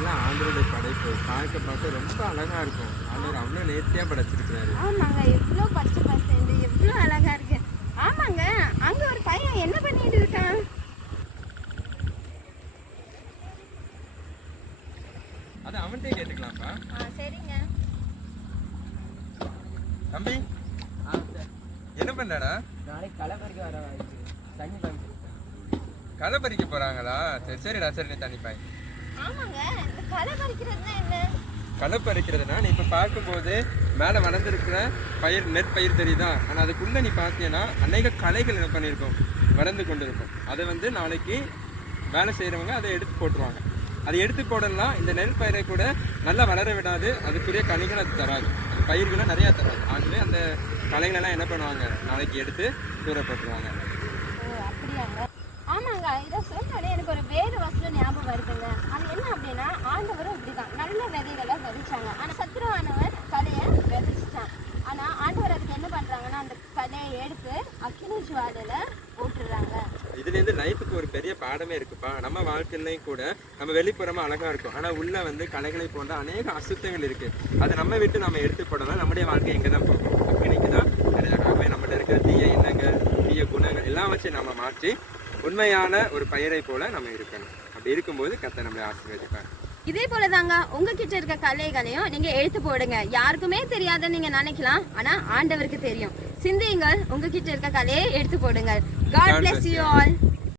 இதெல்லாம் ஆண்டவருடைய படைப்பு. பார்க்க ரொம்ப அழகா இருக்கும். ஆண்டவர் அவ்வளோ நேர்த்தியா படைச்சிருக்கிறாரு. ஆமாங்க, எவ்வளோ பச்சை பசேண்டு, எவ்வளோ அழகா இருக்கு. ஆமாங்க, அங்க ஒரு பையன் என்ன பண்ணிட்டு இருக்கான்? அது அவன்கிட்டே கேட்டுக்கலாம்ப்பா. சரிங்க. தம்பி என்ன பண்றடா? நாளைக்கு களை பறிக்க வர தண்ணி பாய்ச்சி. களை பறிக்க போறாங்களா? சரிடா, சரி, நீ தண்ணி பாய். ஆமாங்க, இந்த களை பறிக்கிறதுனா என்ன? களை பறிக்கிறதுனா நீ இப்ப பார்க்கும்போது மேல வளர்ந்துருக்கிற நெற்பயிர் தெரியுதா? ஆனா அதுக்குள்ள நீ பார்த்தீங்கன்னா அநேக களைகள் என்ன பண்ணியிருக்கோம், வளர்ந்து கொண்டு இருக்கும். அதை வந்து நாளைக்கு வேலை செய்யறவங்க அதை எடுத்து போட்டுருவாங்க. அதை எடுத்து போடலாம். இந்த நெல் பயிரை கூட நல்லா வளர விடாது. அதுக்குரிய கனிகள் அது தராது. அந்த பயிர்களை நிறையா தராது. ஆகவே அந்த களைகளெல்லாம் என்ன பண்ணுவாங்க, நாளைக்கு எடுத்து தூர போட்டுருவாங்க. ஓ, அப்படியாங்க. ஆமாங்க, இதை சொன்னாலே எனக்கு ஒரு வேறு வசனம் ஞாபகம் வருதுங்க. அது என்ன அப்படின்னா, ஆண்டவரும் இப்படிதான் நல்ல விதைகளை விதைச்சாங்க. ஆனால் சத்துருவானவர் கலையை விதைச்சிட்டான். ஆனால் ஆண்டவர் அதுக்கு என்ன பண்ணுறாங்கன்னா, அந்த கலையை எடுத்து அக்கினி ஜுவாலையில போட்டுடுறாங்க. இதுலேருந்து லைஃபுக்கு ஒரு பெரிய பாடமே இருக்குப்பா. நம்ம வாழ்க்கையிலையும் கூட நம்ம வெளிப்புறமா அழகா இருக்கும், ஆனால் உள்ள வந்து கலைகளை போன்ற அநேக அசுத்தங்கள் இருக்கு. அதை நம்ம விட்டு நம்ம எடுத்து போடலாம். நம்முடைய வாழ்க்கை எங்கே தான் போகும், அக்கினிக்கு தான். ஆகவே நம்மகிட்ட இருக்கிற தீய எண்ணங்கள், தீய குணங்கள் எல்லாம் வச்சு நம்ம மாற்றி உண்மையான ஒரு பயிரை போல நம்ம இருக்கணும். அப்படி இருக்கும்போது கர்த்தர் நம்மளை ஆசீர்வதிப்பார். இதே போலதாங்க உங்ககிட்ட இருக்க கலைகளையும் நீங்க எடுத்து போடுங்க. யாருக்குமே தெரியாத நீங்க நினைக்கலாம், ஆனா ஆண்டவருக்கு தெரியும். சிந்தியுங்கள், உங்ககிட்ட இருக்க கலையை எடுத்து போடுங்க. God bless you all.